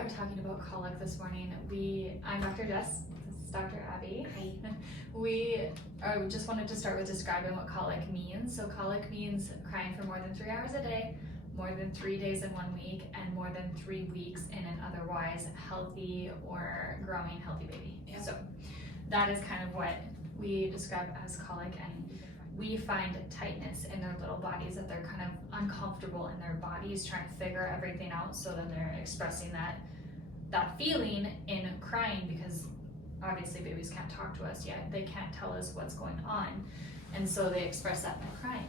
are talking about colic this morning. I'm Dr. Jess, this is Dr. Abby. Hi. We just wanted to start with describing what colic means. So colic means crying for more than 3 hours a day, more than 3 days in 1 week, and more than 3 weeks in an otherwise healthy or growing healthy baby. Yeah. So that is kind of what we describe as colic, and we find tightness in their little bodies, that they're kind of uncomfortable in their bodies trying to figure everything out, so then they're expressing that feeling in crying, because obviously babies can't talk to us yet. They can't tell us what's going on, and so they express that by crying.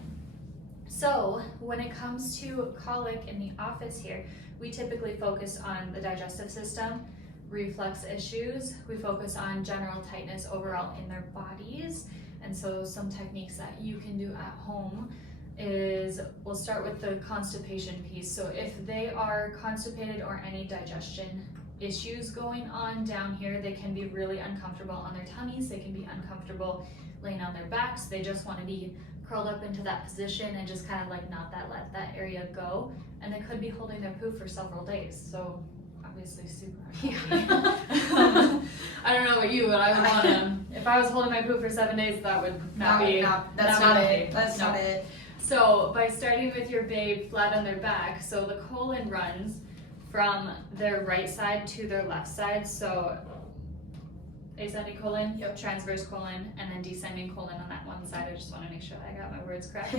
So when it comes to colic in the office here, we typically focus on the digestive system, reflux issues. We focus on general tightness overall in their bodies. And so some techniques that you can do at home is, we'll start with the constipation piece. So if they are constipated or any digestion issues going on down here, they can be really uncomfortable on their tummies. They can be uncomfortable laying on their backs. They just want to be curled up into that position and just kind of like not let that area go. And they could be holding their poop for several days. So obviously super unhealthy. I don't know about you, but I would want to, if I was holding my poop for 7 days, that would That's not it. So by starting with your babe flat on their back, so the colon runs from their right side to their left side. So ascending colon, yep. Transverse colon, and then descending colon on that one side. I just want to make sure that I got my words correct.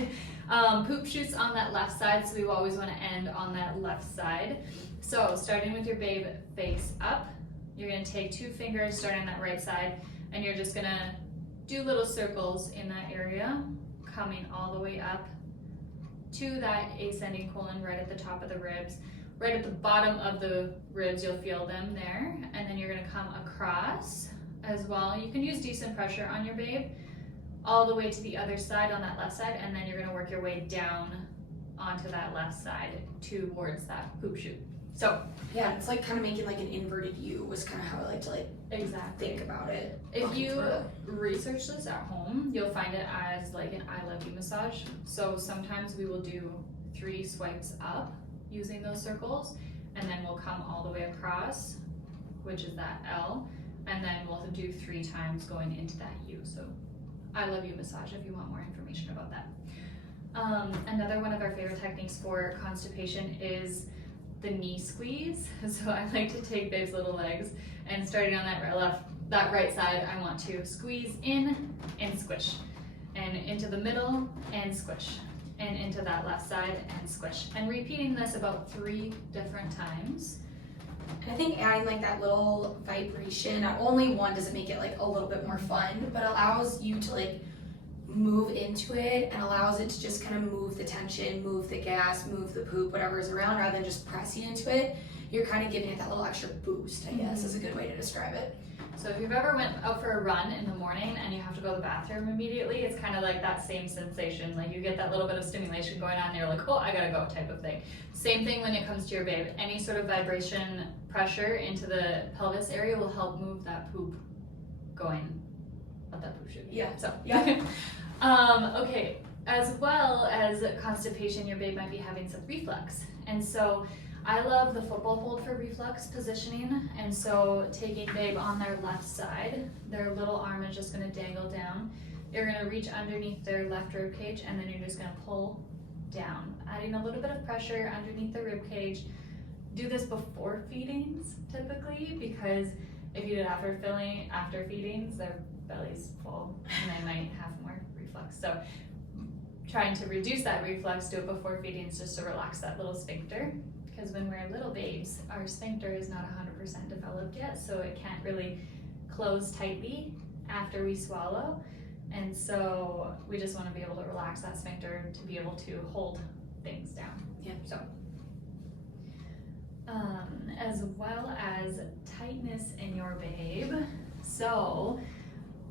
Poop shoots on that left side, so we always want to end on that left side. So starting with your babe face up, you're going to take 2 fingers starting on that right side, and you're just going to do little circles in that area, coming all the way up to that ascending colon right at the top of the ribs. Right at the bottom of the ribs, you'll feel them there, and then you're going to come across as well. You can use decent pressure on your babe all the way to the other side on that left side, and then you're going to work your way down onto that left side towards that poop chute. So yeah, it's like kind of making like an inverted U was kind of how I like to like exactly think about it. If you research this at home, you'll find it as like an ILU massage. So sometimes we will do 3 swipes up using those circles, and then we'll come all the way across, which is that L, and then we'll do 3 times going into that U. So I love you massage if you want more information about that. Another one of our favorite techniques for constipation is the knee squeeze. So I like to take Babe's little legs, and starting on that right side, I want to squeeze in and squish, and into the middle and squish, and into that left side and squish, and repeating this about 3 different times. I think adding like that little vibration, not only one does it make it like a little bit more fun, but allows you to like move into it and allows it to just kind of move the tension, move the gas, move the poop, whatever is around, rather than just pressing into it. You're kind of giving it that little extra boost, I guess, is a good way to describe it. So if you've ever went out for a run in the morning and you have to go to the bathroom immediately, it's kind of like that same sensation. Like you get that little bit of stimulation going on and you're like, oh, I gotta go type of thing. Same thing when it comes to your babe. Any sort of vibration pressure into the pelvis area will help move that poop going. Let that poop shoot. Yeah. So yeah. Okay, as well as constipation, your babe might be having some reflux. And so I love the football hold for reflux positioning. And so taking babe on their left side, their little arm is just going to dangle down. You're going to reach underneath their left rib cage, and then you're just going to pull down, adding a little bit of pressure underneath the rib cage. Do this before feedings typically, because if you did after feedings, their belly's full and they might have more reflux. So trying to reduce that reflux, do it before feedings just to relax that little sphincter. Because when we're little babes, our sphincter is not 100% developed yet, so it can't really close tightly after we swallow. And so we just want to be able to relax that sphincter to be able to hold things down. Yeah. So, as well as tightness in your babe. So,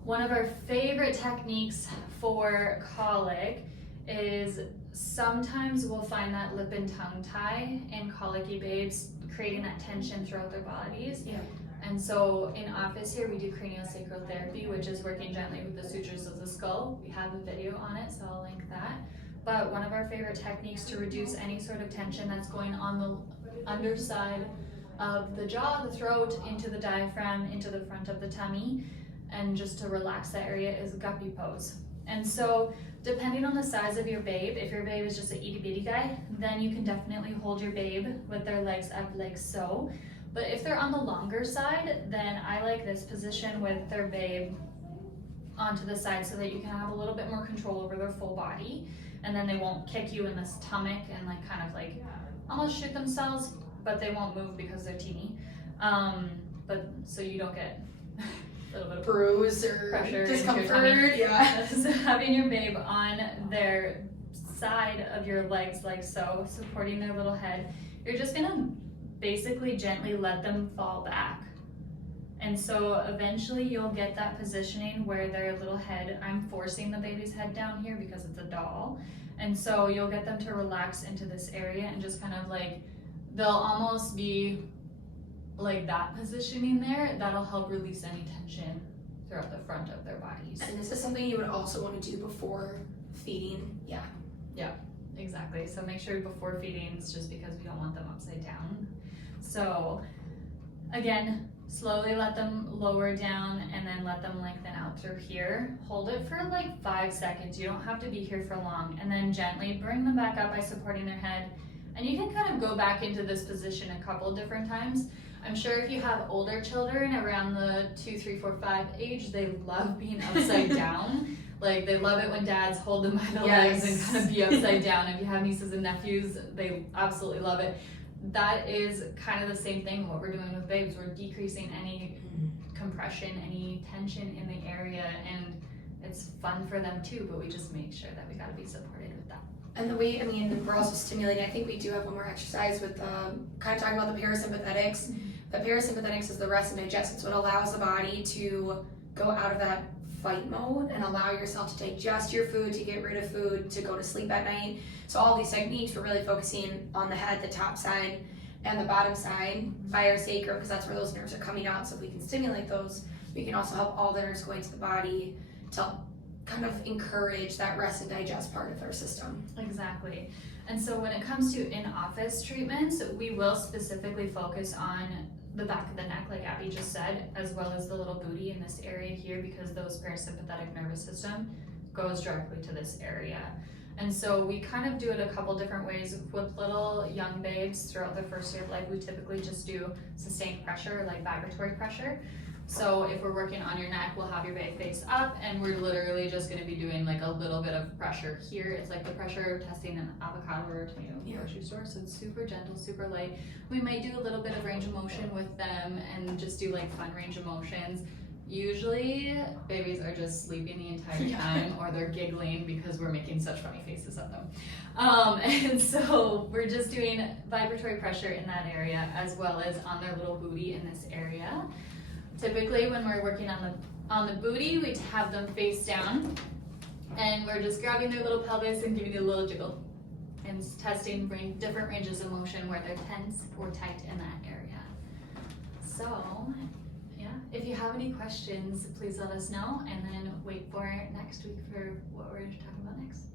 one of our favorite techniques for colic is sometimes we'll find that lip and tongue tie in colicky babes, creating that tension throughout their bodies. Yeah. And so in office here, we do craniosacral therapy, which is working gently with the sutures of the skull. We have a video on it, so I'll link that. But one of our favorite techniques to reduce any sort of tension that's going on the underside of the jaw, the throat, into the diaphragm, into the front of the tummy, and just to relax that area is Guppy Pose. And so depending on the size of your babe, if your babe is just an itty bitty guy, then you can definitely hold your babe with their legs up like so. But if they're on the longer side, then I like this position with their babe onto the side so that you can have a little bit more control over their full body, and then they won't kick you in the stomach and like kind of like almost shoot themselves, but they won't move because they're teeny. But so you don't get a little bit of bruise or pressure, discomfort. Yeah. So having your babe on their side of your legs like so, supporting their little head, you're just gonna basically gently let them fall back. And so eventually you'll get that positioning where their little head, I'm forcing the baby's head down here because it's a doll. And so you'll get them to relax into this area and just kind of like, they'll almost be like that positioning there. That'll help release any tension throughout the front of their bodies. And this is something you would also want to do before feeding. Yeah. Yeah, exactly. So make sure before feeding, it's just because we don't want them upside down. So again, slowly let them lower down and then let them lengthen out through here. Hold it for like 5 seconds. You don't have to be here for long. And then gently bring them back up by supporting their head. And you can kind of go back into this position a couple different times. I'm sure if you have older children around the 2, 3, 4, 5 age, they love being upside down. Like they love it when dads hold them by the legs and kind of be upside down. If you have nieces and nephews, they absolutely love it. That is kind of the same thing what we're doing with babes. We're decreasing any compression, any tension in the area, and it's fun for them too, but we just make sure that we gotta be supported with that. And the way, I mean, we're also stimulating. I think we do have one more exercise with kind of talking about the parasympathetics. Mm-hmm. The parasympathetics is the rest and digest. It's what allows the body to go out of that fight mode and allow yourself to digest your food, to get rid of food, to go to sleep at night. So all these techniques, we're really focusing on the head, the top side, and the bottom side by our sacrum, because that's where those nerves are coming out. So if we can stimulate those, we can also help all the nerves going to the body to kind of encourage that rest and digest part of our system. Exactly. And so when it comes to in-office treatments, we will specifically focus on the back of the neck, like Abby just said, as well as the little booty in this area here, because those parasympathetic nervous system goes directly to this area. And so we kind of do it a couple different ways. With little young babes throughout their first year of life, we typically just do sustained pressure, like vibratory pressure. So if we're working on your neck, we'll have your babe face up, and we're literally just gonna be doing like a little bit of pressure here. It's like the pressure testing an avocado or a tomato in the grocery store. So it's super gentle, super light. We might do a little bit of range of motion with them and just do like fun range of motions. Usually babies are just sleeping the entire time or they're giggling because we're making such funny faces at them. And so we're just doing vibratory pressure in that area as well as on their little booty in this area. Typically when we're working on the booty, we have them face down and we're just grabbing their little pelvis and giving it a little jiggle and testing different ranges of motion where they're tense or tight in that area. So yeah, if you have any questions, please let us know, and then wait for next week for what we're talking about next.